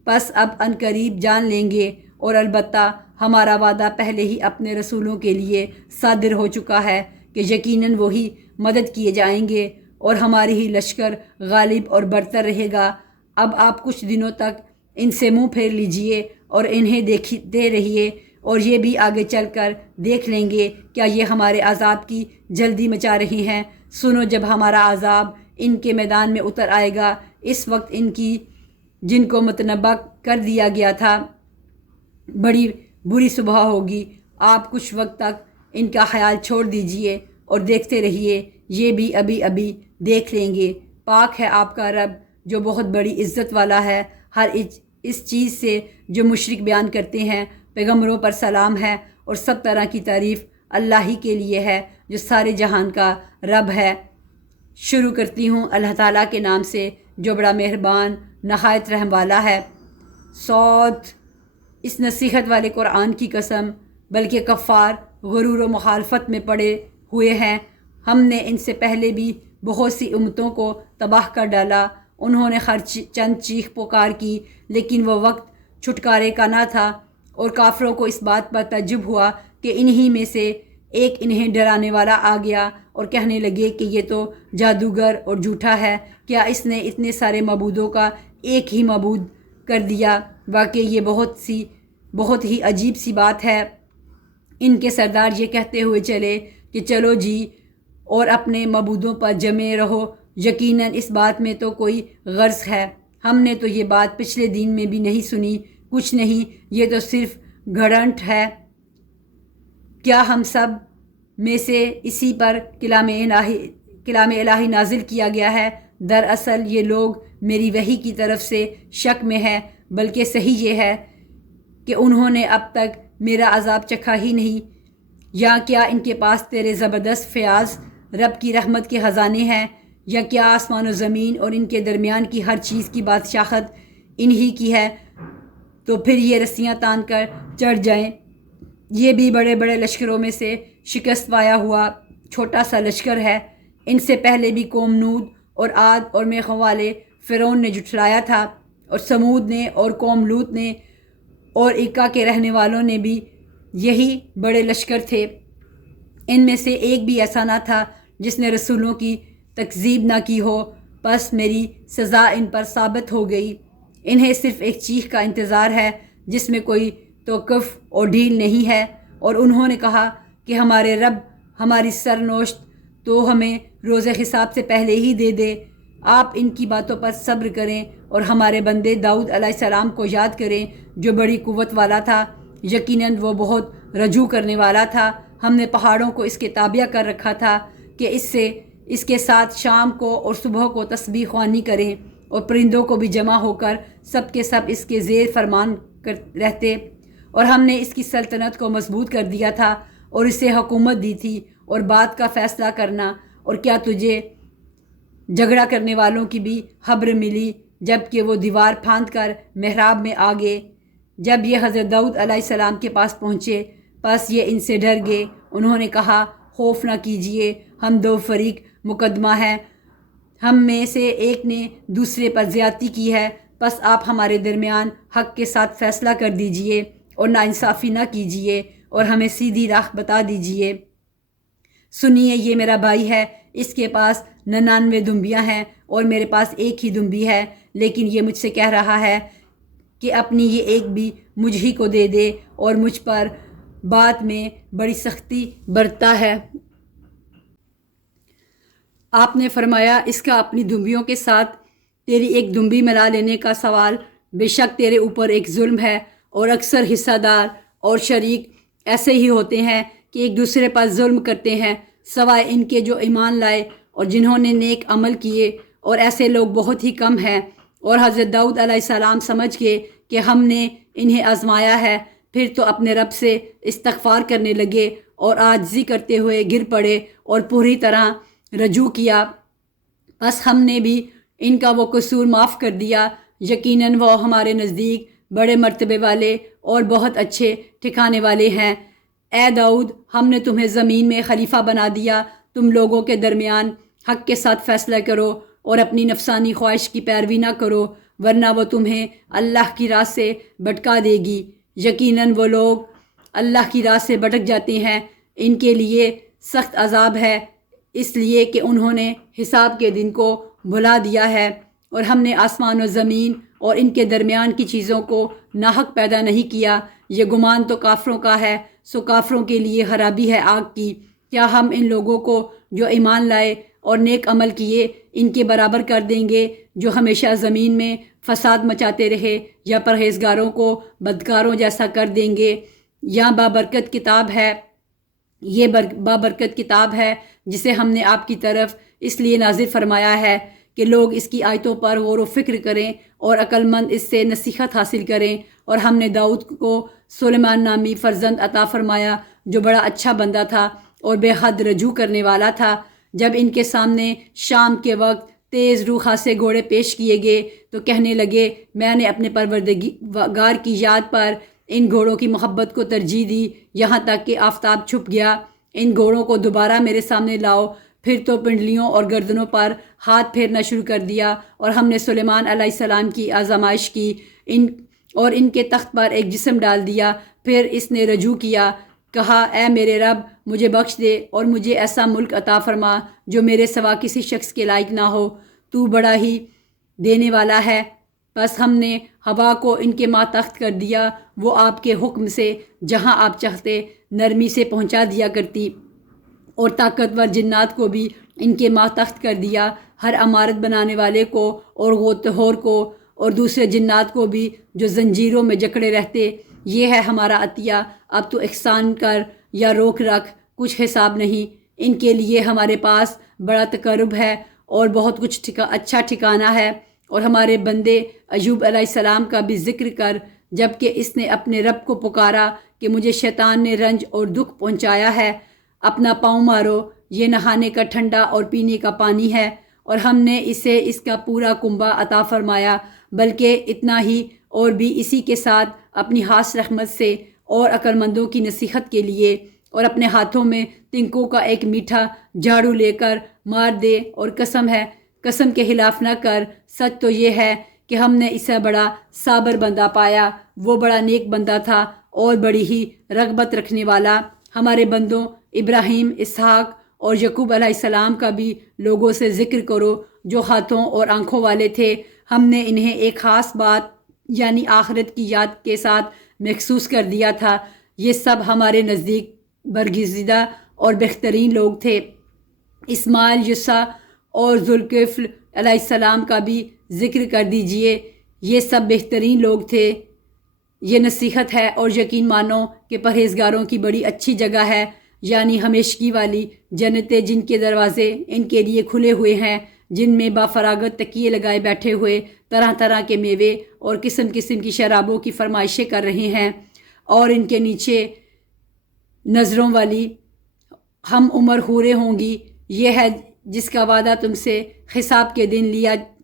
پس اب عنقریب جان لیں گے، اور البتہ ہمارا وعدہ پہلے ہی اپنے رسولوں کے لیے صادر ہو چکا ہے کہ یقیناً وہی مدد کیے جائیں گے، اور ہماری ہی لشکر غالب اور برتر رہے گا۔ اب آپ کچھ دنوں تک ان سے منہ پھیر لیجئے اور انہیں دیکھتے رہیے، اور یہ بھی آگے چل کر دیکھ لیں گے کیا یہ ہمارے عذاب کی جلدی مچا رہے ہیں۔ سنو، جب ہمارا عذاب ان کے میدان میں اتر آئے گا، اس وقت ان کی جن کو متنبع کر دیا گیا تھا بڑی بری صبح ہوگی۔ آپ کچھ وقت تک ان کا خیال چھوڑ دیجئے اور دیکھتے رہیے، یہ بھی ابھی ابھی دیکھ لیں گے۔ پاک ہے آپ کا رب جو بہت بڑی عزت والا ہے ہر اس چیز سے جو مشرک بیان کرتے ہیں۔ پیغمبروں پر سلام ہے اور سب طرح کی تعریف اللہ ہی کے لیے ہے جو سارے جہان کا رب ہے۔ شروع کرتی ہوں اللہ تعالیٰ کے نام سے جو بڑا مہربان نہایت رحم والا ہے۔ صاد، اس نصیحت والے قرآن کی قسم، بلکہ کفار غرور و مخالفت میں پڑے ہوئے ہیں۔ ہم نے ان سے پہلے بھی بہت سی امتوں کو تباہ کر ڈالا۔ انہوں نے ہر چند چیخ پکار کی، لیکن وہ وقت چھٹکارے کا نہ تھا، اور کافروں کو اس بات پر تعجب ہوا کہ انہی میں سے ایک انہیں ڈرانے والا آ گیا اور کہنے لگے کہ یہ تو جادوگر اور جھوٹا ہے، کیا اس نے اتنے سارے معبودوں کا ایک ہی معبود کر دیا؟ واقعی یہ بہت ہی عجیب سی بات ہے۔ ان کے سردار یہ کہتے ہوئے چلے کہ چلو جی اور اپنے معبودوں پر جمے رہو، یقیناً اس بات میں تو کوئی غرض ہے، ہم نے تو یہ بات پچھلے دن میں بھی نہیں سنی۔ کچھ نہیں، یہ تو صرف گھڑنٹ ہے۔ کیا ہم سب میں سے اسی پر کلام الہی نازل کیا گیا ہے؟ دراصل یہ لوگ میری وحی کی طرف سے شک میں ہے، بلکہ صحیح یہ ہے کہ انہوں نے اب تک میرا عذاب چکھا ہی نہیں۔ یا کیا ان کے پاس تیرے زبردست فیاض رب کی رحمت کے خزانے ہیں؟ یا کیا آسمان و زمین اور ان کے درمیان کی ہر چیز کی بادشاہت انہی کی ہے؟ تو پھر یہ رسیاں تان کر چڑھ جائیں۔ یہ بھی بڑے بڑے لشکروں میں سے شکست پایا ہوا چھوٹا سا لشکر ہے۔ ان سے پہلے بھی قوم نود اور عاد اور میخوں والے فرعون نے جھٹلایا تھا، اور سمود نے اور قوم لوط نے اور ایکا کے رہنے والوں نے بھی یہی بڑے لشکر تھے۔ ان میں سے ایک بھی ایسا نہ تھا جس نے رسولوں کی تکذیب نہ کی ہو، پس میری سزا ان پر ثابت ہو گئی۔ انہیں صرف ایک چیخ کا انتظار ہے جس میں کوئی توقف اور ڈھیل نہیں ہے، اور انہوں نے کہا کہ ہمارے رب ہماری سرنوشت تو ہمیں روز حساب سے پہلے ہی دے دے۔ آپ ان کی باتوں پر صبر کریں اور ہمارے بندے داؤد علیہ السلام کو یاد کریں جو بڑی قوت والا تھا، یقیناً وہ بہت رجوع کرنے والا تھا۔ ہم نے پہاڑوں کو اس کے تابع کر رکھا تھا کہ اس کے ساتھ شام کو اور صبح کو تسبیح خوانی کریں، اور پرندوں کو بھی جمع ہو کر سب کے سب اس کے زیر فرمان رہتے۔ اور ہم نے اس کی سلطنت کو مضبوط کر دیا تھا اور اسے حکومت دی تھی اور بات کا فیصلہ کرنا۔ اور کیا تجھے جھگڑا کرنے والوں کی بھی خبر ملی جب کہ وہ دیوار پھاند کر محراب میں آ گئے؟ جب یہ حضرت داؤد علیہ السلام کے پاس پہنچے، پس یہ ان سے ڈر گئے۔ انہوں نے کہا خوف نہ کیجیے، ہم دو فریق مقدمہ ہیں، ہم میں سے ایک نے دوسرے پر زیادتی کی ہے، پس آپ ہمارے درمیان حق کے ساتھ فیصلہ کر دیجئے اور ناانصافی نہ کیجیے اور ہمیں سیدھی راہ بتا دیجیے۔ سنیے، یہ میرا بھائی ہے، اس کے پاس 99 دمبیاں ہیں اور میرے پاس ایک ہی دمبی ہے، لیکن یہ مجھ سے کہہ رہا ہے کہ اپنی یہ ایک بھی مجھ ہی کو دے دے، اور مجھ پر بات میں بڑی سختی برتتا ہے۔ آپ نے فرمایا اس کا اپنی دمبیوں کے ساتھ تیری ایک دمبی ملا لینے کا سوال بے شک تیرے اوپر ایک ظلم ہے، اور اکثر حصہ دار اور شریک ایسے ہی ہوتے ہیں کہ ایک دوسرے پر ظلم کرتے ہیں، سوائے ان کے جو ایمان لائے اور جنہوں نے نیک عمل کیے، اور ایسے لوگ بہت ہی کم ہیں۔ اور حضرت داؤد علیہ السلام سمجھ گئے کہ ہم نے انہیں آزمایا ہے، پھر تو اپنے رب سے استغفار کرنے لگے اور عاجزی کرتے ہوئے گر پڑے اور پوری طرح رجوع کیا، بس ہم نے بھی ان کا وہ قصور معاف کر دیا، یقیناً وہ ہمارے نزدیک بڑے مرتبے والے اور بہت اچھے ٹھکانے والے ہیں۔ اے داؤد، ہم نے تمہیں زمین میں خلیفہ بنا دیا، تم لوگوں کے درمیان حق کے ساتھ فیصلہ کرو اور اپنی نفسانی خواہش کی پیروی نہ کرو، ورنہ وہ تمہیں اللہ کی راہ سے بھٹکا دے گی۔ یقیناً وہ لوگ اللہ کی راہ سے بھٹک جاتے ہیں، ان کے لیے سخت عذاب ہے، اس لیے کہ انہوں نے حساب کے دن کو بھلا دیا ہے۔ اور ہم نے آسمان و زمین اور ان کے درمیان کی چیزوں کو ناحق پیدا نہیں کیا، یہ گمان تو کافروں کا ہے، سو کافروں کے لیے خرابی ہے آگ کی۔ کیا ہم ان لوگوں کو جو ایمان لائے اور نیک عمل کیے ان کے برابر کر دیں گے جو ہمیشہ زمین میں فساد مچاتے رہے، یا پرہیزگاروں کو بدکاروں جیسا کر دیں گے۔ یہ بابرکت کتاب ہے جسے ہم نے آپ کی طرف اس لیے نازل فرمایا ہے کہ لوگ اس کی آیتوں پر غور و فکر کریں اور عقل مند اس سے نصیحت حاصل کریں۔ اور ہم نے داؤد کو سلیمان نامی فرزند عطا فرمایا جو بڑا اچھا بندہ تھا اور بے حد رجوع کرنے والا تھا۔ جب ان کے سامنے شام کے وقت تیز رو خاصے گھوڑے پیش کیے گئے تو کہنے لگے، میں نے اپنے پروردگار کی یاد پر ان گھوڑوں کی محبت کو ترجیح دی، یہاں تک کہ آفتاب چھپ گیا۔ ان گھوڑوں کو دوبارہ میرے سامنے لاؤ۔ پھر تو پنڈلیوں اور گردنوں پر ہاتھ پھیرنا شروع کر دیا، اور ہم نے سلیمان علیہ السلام کی آزمائش کی اور ان کے تخت پر ایک جسم ڈال دیا۔ پھر اس نے رجوع کیا، کہا، اے میرے رب، مجھے بخش دے اور مجھے ایسا ملک عطا فرما جو میرے سوا کسی شخص کے لائق نہ ہو، تو بڑا ہی دینے والا ہے۔ بس ہم نے ہوا کو ان کے ماتحت کر دیا، وہ آپ کے حکم سے جہاں آپ چاہتے نرمی سے پہنچا دیا کرتی، اور طاقتور جنات کو بھی ان کے ماتحت کر دیا، ہر عمارت بنانے والے کو اور غوطہور کو اور دوسرے جنات کو بھی جو زنجیروں میں جکڑے رہتے۔ یہ ہے ہمارا عطیہ، اب تو احسان کر یا روک رکھ، کچھ حساب نہیں۔ ان کے لیے ہمارے پاس بڑا تقرب ہے اور بہت کچھ اچھا ٹھکانہ ہے۔ اور ہمارے بندے ایوب علیہ السلام کا بھی ذکر کر، جب کہ اس نے اپنے رب کو پکارا کہ مجھے شیطان نے رنج اور دکھ پہنچایا ہے، اپنا پاؤں مارو، یہ نہانے کا ٹھنڈا اور پینے کا پانی ہے، اور ہم نے اسے اس کا پورا کنبہ عطا فرمایا، بلکہ اتنا ہی اور بھی اسی کے ساتھ اپنی خاص رحمت سے اور عقل مندوں کی نصیحت کے لیے، اور اپنے ہاتھوں میں تنکوں کا ایک میٹھا جھاڑو لے کر مار دے، اور قسم کے خلاف نہ کر، سچ تو یہ ہے کہ ہم نے اسے بڑا صابر بندہ پایا، وہ بڑا نیک بندہ تھا اور بڑی ہی رغبت رکھنے والا۔ ہمارے بندوں ابراہیم، اسحاق اور یعقوب علیہ السلام کا بھی لوگوں سے ذکر کرو، جو ہاتھوں اور آنکھوں والے تھے۔ ہم نے انہیں ایک خاص بات یعنی آخرت کی یاد کے ساتھ مخصوص کر دیا تھا۔ یہ سب ہمارے نزدیک برگزیدہ اور بہترین لوگ تھے۔ اسماعیل، یسع اور ذوالکفل علیہ السلام کا بھی ذکر کر دیجئے، یہ سب بہترین لوگ تھے۔ یہ نصیحت ہے اور یقین مانو کہ پرہیزگاروں کی بڑی اچھی جگہ ہے، یعنی ہمیشگی والی جنتیں جن کے دروازے ان کے لیے کھلے ہوئے ہیں، جن میں بافراغت تکیے لگائے بیٹھے ہوئے طرح طرح کے میوے اور قسم قسم کی شرابوں کی فرمائشیں کر رہے ہیں، اور ان کے نیچے نظروں والی ہم عمر حوریں ہوں گی۔ یہ ہے جس کا وعدہ تم سے حساب کے دن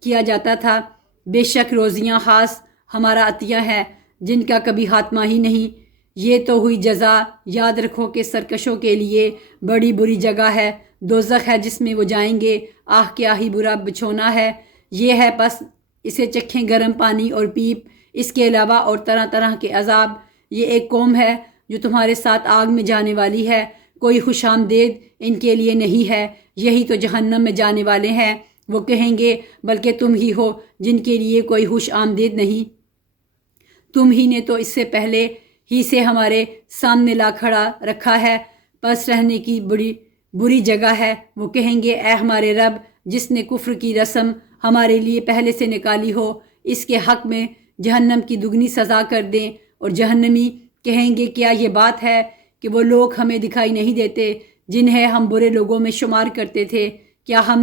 کیا جاتا تھا۔ بے شک روزیاں خاص ہمارا عطیہ ہے جن کا کبھی خاتمہ ہی نہیں۔ یہ تو ہوئی جزا، یاد رکھو کہ سرکشوں کے لیے بڑی بری جگہ ہے، دوزخ ہے جس میں وہ جائیں گے، آہ کیا ہی برا بچھونا ہے یہ ہے، پس اسے چکھیں گرم پانی اور پیپ، اس کے علاوہ اور طرح طرح کے عذاب۔ یہ ایک قوم ہے جو تمہارے ساتھ آگ میں جانے والی ہے، کوئی خوش آمدید ان کے لیے نہیں ہے، یہی تو جہنم میں جانے والے ہیں۔ وہ کہیں گے، بلکہ تم ہی ہو جن کے لیے کوئی خوش آمدید نہیں، تم ہی نے تو اس سے پہلے ہی سے ہمارے سامنے لا کھڑا رکھا ہے، پس رہنے کی بری جگہ ہے۔ وہ کہیں گے، اے ہمارے رب، جس نے کفر کی رسم ہمارے لیے پہلے سے نکالی ہو، اس کے حق میں جہنم کی دگنی سزا کر دیں۔ اور جہنمی کہیں گے، کیا یہ بات ہے کہ وہ لوگ ہمیں دکھائی نہیں دیتے جنہیں ہم برے لوگوں میں شمار کرتے تھے؟ کیا ہم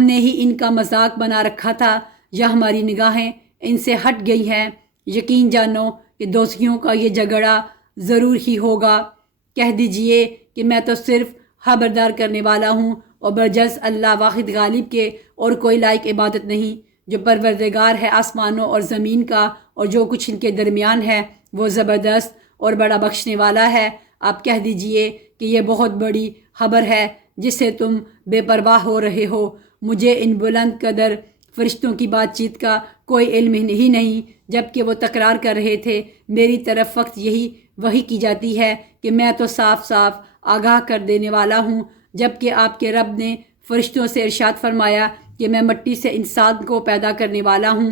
نے ہی ان کا مذاق بنا رکھا تھا، یا ہماری نگاہیں ان سے ہٹ گئی ہیں؟ یقین جانو کہ دوزخیوں کا یہ جھگڑا ضرور ہی ہوگا۔ کہہ دیجئے کہ میں تو صرف خبردار کرنے والا ہوں، اور برجز اللہ واحد غالب کے اور کوئی لائق عبادت نہیں، جو پروردگار ہے آسمانوں اور زمین کا اور جو کچھ ان کے درمیان ہے، وہ زبردست اور بڑا بخشنے والا ہے۔ آپ کہہ دیجئے کہ یہ بہت بڑی خبر ہے جس سے تم بے پرواہ ہو رہے ہو۔ مجھے ان بلند قدر فرشتوں کی بات چیت کا کوئی علم ہی نہیں، جب کہ وہ تکرار کر رہے تھے، میری طرف وقت یہی وحی کی جاتی ہے کہ میں تو صاف صاف آگاہ کر دینے والا ہوں۔ جب کہ آپ کے رب نے فرشتوں سے ارشاد فرمایا کہ میں مٹی سے انسان کو پیدا کرنے والا ہوں،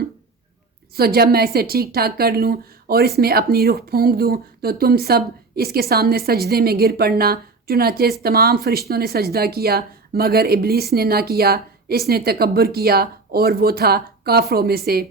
سو جب میں اسے ٹھیک ٹھاک کر لوں اور اس میں اپنی روح پھونک دوں تو تم سب اس کے سامنے سجدے میں گر پڑنا۔ چنانچہ تمام فرشتوں نے سجدہ کیا۔ مگر ابلیس نے نہ کیا، اس نے تکبر کیا اور وہ تھا کافروں میں سے۔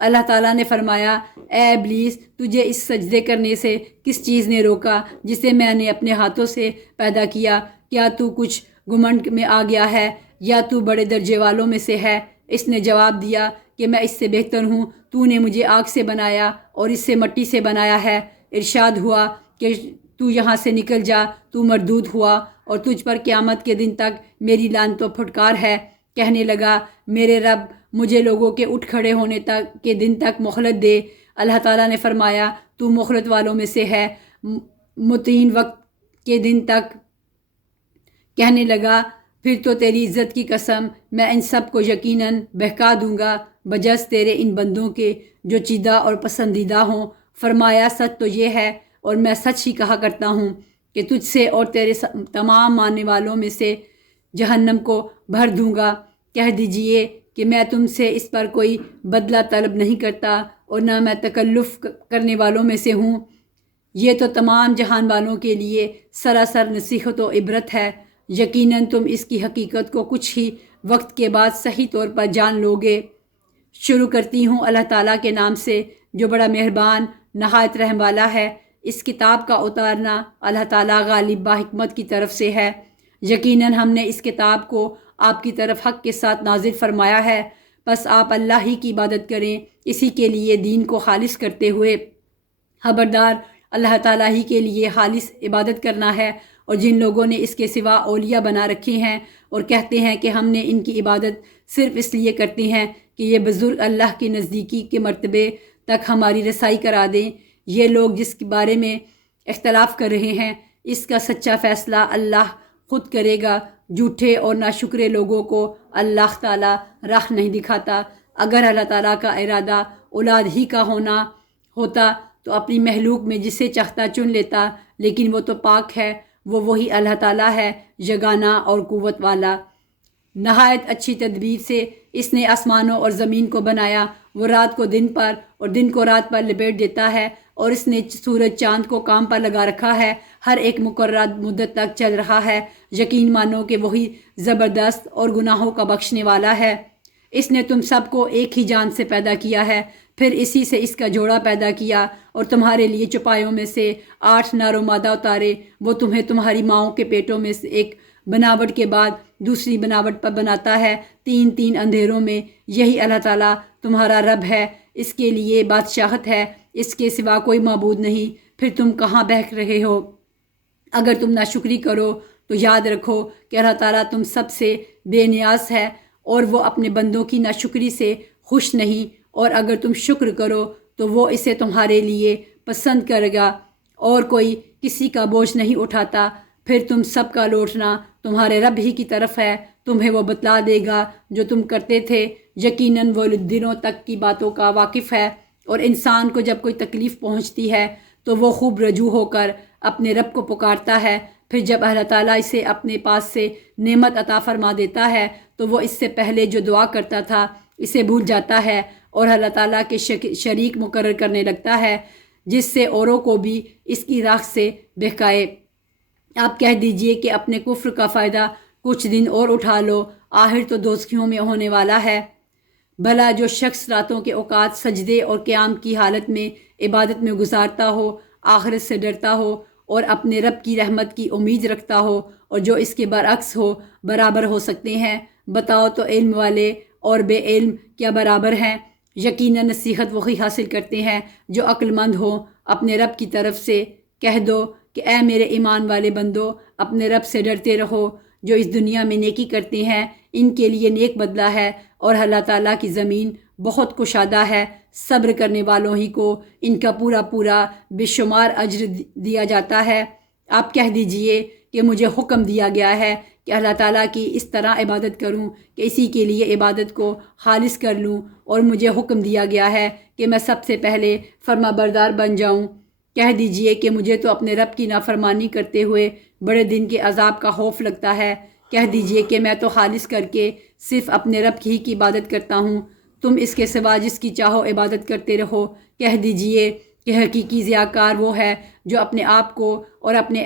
اللہ تعالیٰ نے فرمایا، اے ابلیس، تجھے اس سجدے کرنے سے کس چیز نے روکا جسے میں نے اپنے ہاتھوں سے پیدا کیا؟ کیا تو کچھ گھمنڈ میں آ گیا ہے یا تو بڑے درجے والوں میں سے ہے؟ اس نے جواب دیا کہ میں اس سے بہتر ہوں، تو نے مجھے آگ سے بنایا اور اس سے مٹی سے بنایا ہے۔ ارشاد ہوا کہ تو یہاں سے نکل جا، تو مردود ہوا اور تجھ پر قیامت کے دن تک میری لعنت و پھٹکار ہے۔ کہنے لگا، میرے رب، مجھے لوگوں کے اٹھ کھڑے ہونے تک کے دن تک مہلت دے۔ اللہ تعالیٰ نے فرمایا، تو مہلت والوں میں سے ہے، متعین وقت کے دن تک۔ کہنے لگا، پھر تو تیری عزت کی قسم، میں ان سب کو یقیناً بہکا دوں گا بجز تیرے ان بندوں کے جو چیدہ اور پسندیدہ ہوں۔ فرمایا، سچ تو یہ ہے اور میں سچ ہی کہا کرتا ہوں کہ تجھ سے اور تیرے تمام ماننے والوں میں سے جہنم کو بھر دوں گا۔ کہہ دیجئے کہ میں تم سے اس پر کوئی بدلہ طلب نہیں کرتا اور نہ میں تکلف کرنے والوں میں سے ہوں۔ یہ تو تمام جہان والوں کے لیے سراسر نصیحت و عبرت ہے۔ یقیناً تم اس کی حقیقت کو کچھ ہی وقت کے بعد صحیح طور پر جان لو گے۔ شروع کرتی ہوں اللہ تعالیٰ کے نام سے جو بڑا مہربان نہایت رحم والا ہے۔ اس کتاب کا اتارنا اللہ تعالیٰ غالب با حکمت کی طرف سے ہے۔ یقیناً ہم نے اس کتاب کو آپ کی طرف حق کے ساتھ نازل فرمایا ہے، پس آپ اللہ ہی کی عبادت کریں، اسی کے لیے دین کو خالص کرتے ہوئے۔ خبردار، اللہ تعالیٰ ہی کے لیے خالص عبادت کرنا ہے، اور جن لوگوں نے اس کے سوا اولیاء بنا رکھے ہیں اور کہتے ہیں کہ ہم نے ان کی عبادت صرف اس لیے کرتے ہیں کہ یہ بزرگ اللہ کے نزدیکی کے مرتبے تک ہماری رسائی کرا دیں، یہ لوگ جس کے بارے میں اختلاف کر رہے ہیں، اس کا سچا فیصلہ اللہ خود کرے گا۔ جھوٹے اور ناشکرے لوگوں کو اللہ تعالیٰ راہ نہیں دکھاتا۔ اگر اللہ تعالیٰ کا ارادہ اولاد ہی کا ہونا ہوتا تو اپنی مخلوق میں جسے چاہتا چن لیتا، لیکن وہ تو پاک ہے، وہ وہی اللہ تعالیٰ ہے، یگانہ اور قوت والا۔ نہایت اچھی تدبیر سے اس نے آسمانوں اور زمین کو بنایا، وہ رات کو دن پر اور دن کو رات پر لپیٹ دیتا ہے، اور اس نے سورج چاند کو کام پر لگا رکھا ہے، ہر ایک مقررہ مدت تک چل رہا ہے۔ یقین مانو کہ وہی زبردست اور گناہوں کا بخشنے والا ہے۔ اس نے تم سب کو ایک ہی جان سے پیدا کیا ہے، پھر اسی سے اس کا جوڑا پیدا کیا اور تمہارے لیے چوپایوں میں سے 8 نر و مادہ اتارے۔ وہ تمہیں تمہاری ماؤں کے پیٹوں میں سے ایک بناوٹ کے بعد دوسری بناوٹ پر بناتا ہے، 3 اندھیروں میں۔ یہی اللہ تعالیٰ تمہارا رب ہے، اس کے لیے بادشاہت ہے، اس کے سوا کوئی معبود نہیں۔ پھر تم کہاں بہک رہے ہو؟ اگر تم ناشکری کرو تو یاد رکھو کہ اللہ تعالیٰ تم سب سے بے نیاز ہے اور وہ اپنے بندوں کی ناشکری سے خوش نہیں، اور اگر تم شکر کرو تو وہ اسے تمہارے لیے پسند کرے گا، اور کوئی کسی کا بوجھ نہیں اٹھاتا۔ پھر تم سب کا لوٹنا تمہارے رب ہی کی طرف ہے، تمہیں وہ بتلا دے گا جو تم کرتے تھے۔ یقیناً وہ دلوں تک کی باتوں کا واقف ہے، اور انسان کو جب کوئی تکلیف پہنچتی ہے تو وہ خوب رجوع ہو کر اپنے رب کو پکارتا ہے۔ پھر جب اللہ تعالیٰ اسے اپنے پاس سے نعمت عطا فرما دیتا ہے تو وہ اس سے پہلے جو دعا کرتا تھا اسے بھول جاتا ہے اور اللہ تعالیٰ کے شریک مقرر کرنے لگتا ہے، جس سے اوروں کو بھی اس کی راہ سے بہکائے۔ آپ کہہ دیجئے کہ اپنے کفر کا فائدہ کچھ دن اور اٹھا لو، آخر تو دوزخیوں میں ہونے والا ہے۔ بھلا جو شخص راتوں کے اوقات سجدے اور قیام کی حالت میں عبادت میں گزارتا ہو، آخرت سے ڈرتا ہو اور اپنے رب کی رحمت کی امید رکھتا ہو، اور جو اس کے برعکس ہو، برابر ہو سکتے ہیں؟ بتاؤ تو علم والے اور بے علم کیا برابر ہیں؟ یقیناً نصیحت وہی حاصل کرتے ہیں جو عقل مند ہوں۔ اپنے رب کی طرف سے کہہ دو کہ اے میرے ایمان والے بندو، اپنے رب سے ڈرتے رہو۔ جو اس دنیا میں نیکی کرتے ہیں ان کے لیے نیک بدلہ ہے، اور اللہ تعالیٰ کی زمین بہت کشادہ ہے۔ صبر کرنے والوں ہی کو ان کا پورا پورا بے شمار اجر دیا جاتا ہے۔ آپ کہہ دیجئے کہ مجھے حکم دیا گیا ہے کہ اللہ تعالیٰ کی اس طرح عبادت کروں کہ اسی کے لیے عبادت کو خالص کر لوں، اور مجھے حکم دیا گیا ہے کہ میں سب سے پہلے فرما بردار بن جاؤں۔ کہہ دیجئے کہ مجھے تو اپنے رب کی نافرمانی کرتے ہوئے بڑے دن کے عذاب کا خوف لگتا ہے۔ کہہ دیجئے کہ میں تو خالص کر کے صرف اپنے رب ہی کی عبادت کرتا ہوں، تم اس کے سوا جس کی چاہو عبادت کرتے رہو۔ کہہ دیجئے کہ حقیقی ضیاء کار وہ ہے جو اپنے آپ کو اور اپنے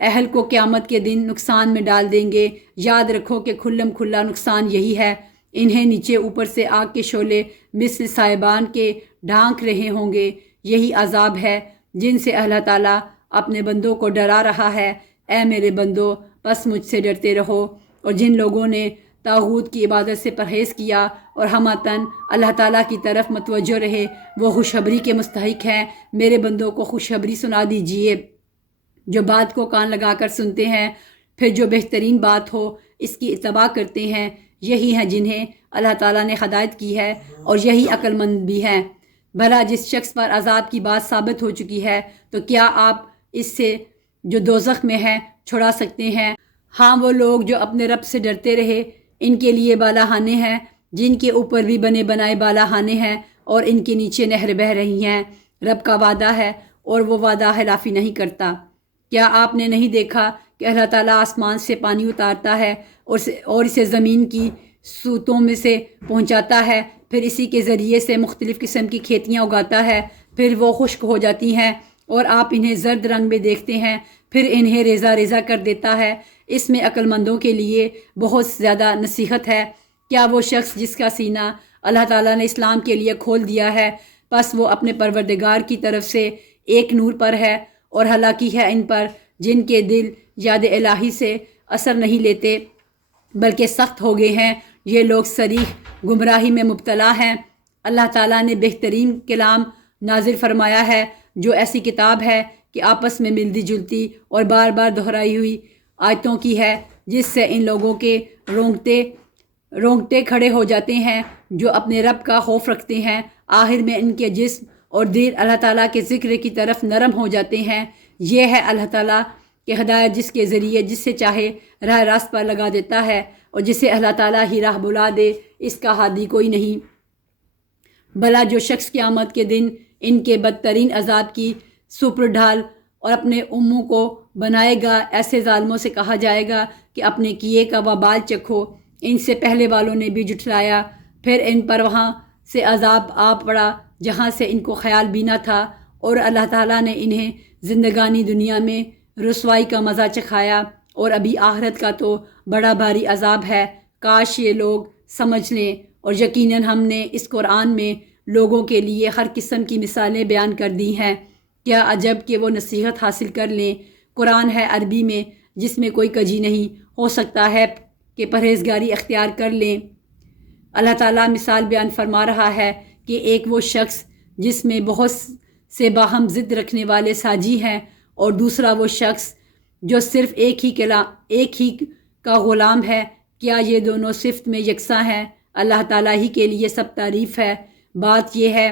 اہل کو قیامت کے دن نقصان میں ڈال دیں گے۔ یاد رکھو کہ کھلم کھلا نقصان یہی ہے۔ انہیں نیچے اوپر سے آگ کے شعلے مثل سائبان کے ڈھانک رہے ہوں گے۔ یہی عذاب ہے جن سے اللہ تعالیٰ اپنے بندوں کو ڈرا رہا ہے۔ اے میرے بندو، بس مجھ سے ڈرتے رہو۔ اور جن لوگوں نے طاغوت کی عبادت سے پرہیز کیا اور ہمتاً اللہ تعالیٰ کی طرف متوجہ رہے، وہ خوشخبری کے مستحق ہیں۔ میرے بندوں کو خوشخبری سنا دیجیے، جو بات کو کان لگا کر سنتے ہیں، پھر جو بہترین بات ہو اس کی اتباع کرتے ہیں۔ یہی ہیں جنہیں اللہ تعالیٰ نے ہدایت کی ہے اور یہی عقل مند بھی ہیں۔ بھلا جس شخص پر عذاب کی بات ثابت ہو چکی ہے تو کیا آپ اس سے جو دوزخ میں ہے چھڑا سکتے ہیں؟ ہاں، وہ لوگ جو اپنے رب سے ڈرتے رہے، ان کے لیے بالاخانے ہیں جن کے اوپر بھی بنے بنائے بالاخانے ہیں اور ان کے نیچے نہر بہہ رہی ہیں۔ رب کا وعدہ ہے اور وہ وعدہ خلافی نہیں کرتا۔ کیا آپ نے نہیں دیکھا کہ اللہ تعالیٰ آسمان سے پانی اتارتا ہے اور اسے زمین کی سوتوں میں سے پہنچاتا ہے، پھر اسی کے ذریعے سے مختلف قسم کی کھیتیاں اگاتا ہے، پھر وہ خشک ہو جاتی ہیں اور آپ انہیں زرد رنگ میں دیکھتے ہیں، پھر انہیں ریزہ ریزہ کر دیتا ہے۔ اس میں عقل مندوں کے لیے بہت زیادہ نصیحت ہے۔ کیا وہ شخص جس کا سینہ اللہ تعالیٰ نے اسلام کے لیے کھول دیا ہے، پس وہ اپنے پروردگار کی طرف سے ایک نور پر ہے، اور ہلاکی ہے ان پر جن کے دل یاد الہی سے اثر نہیں لیتے بلکہ سخت ہو گئے ہیں۔ یہ لوگ صریح گمراہی میں مبتلا ہیں۔ اللہ تعالیٰ نے بہترین کلام نازل فرمایا ہے، جو ایسی کتاب ہے کہ آپس میں ملتی جلتی اور بار بار دہرائی ہوئی آیتوں کی ہے، جس سے ان لوگوں کے رونگٹے کھڑے ہو جاتے ہیں جو اپنے رب کا خوف رکھتے ہیں۔ آخر میں ان کے جسم اور دل اللہ تعالیٰ کے ذکر کی طرف نرم ہو جاتے ہیں۔ یہ ہے اللہ تعالیٰ کی ہدایت، جس کے ذریعے جس سے چاہے راہ راست پر لگا دیتا ہے، اور جسے اللہ تعالیٰ ہی راہ بلا دے، اس کا ہادی کوئی نہیں۔ بھلا جو شخص قیامت کے دن ان کے بدترین عذاب کی سپر ڈھال اور اپنے اموں کو بنائے گا، ایسے ظالموں سے کہا جائے گا کہ اپنے کیے کا وبال چکھو۔ ان سے پہلے والوں نے بھی جھٹلایا، پھر ان پر وہاں سے عذاب آ پڑا جہاں سے ان کو خیال بھی نہ تھا، اور اللہ تعالیٰ نے انہیں زندگانی دنیا میں رسوائی کا مزہ چکھایا، اور ابھی آخرت کا تو بڑا بھاری عذاب ہے۔ کاش یہ لوگ سمجھ لیں، اور یقیناً ہم نے اس قرآن میں لوگوں کے لیے ہر قسم کی مثالیں بیان کر دی ہیں۔ کیا عجب کہ وہ نصیحت حاصل کر لیں۔ قرآن ہے عربی میں، جس میں کوئی کجی نہیں، ہو سکتا ہے کہ پرہیزگاری اختیار کر لیں۔ اللہ تعالیٰ مثال بیان فرما رہا ہے کہ ایک وہ شخص جس میں بہت سے باہم ضد رکھنے والے ساجی ہیں، اور دوسرا وہ شخص جو صرف ایک ہی کا غلام ہے۔ کیا یہ دونوں صفت میں یکساں ہیں؟ اللہ تعالیٰ ہی کے لیے سب تعریف ہے۔ بات یہ ہے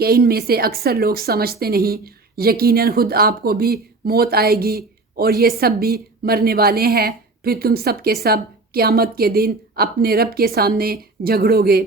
کہ ان میں سے اکثر لوگ سمجھتے نہیں۔ یقیناً خود آپ کو بھی موت آئے گی، اور یہ سب بھی مرنے والے ہیں، پھر تم سب کے سب قیامت کے دن اپنے رب کے سامنے جھگڑو گے۔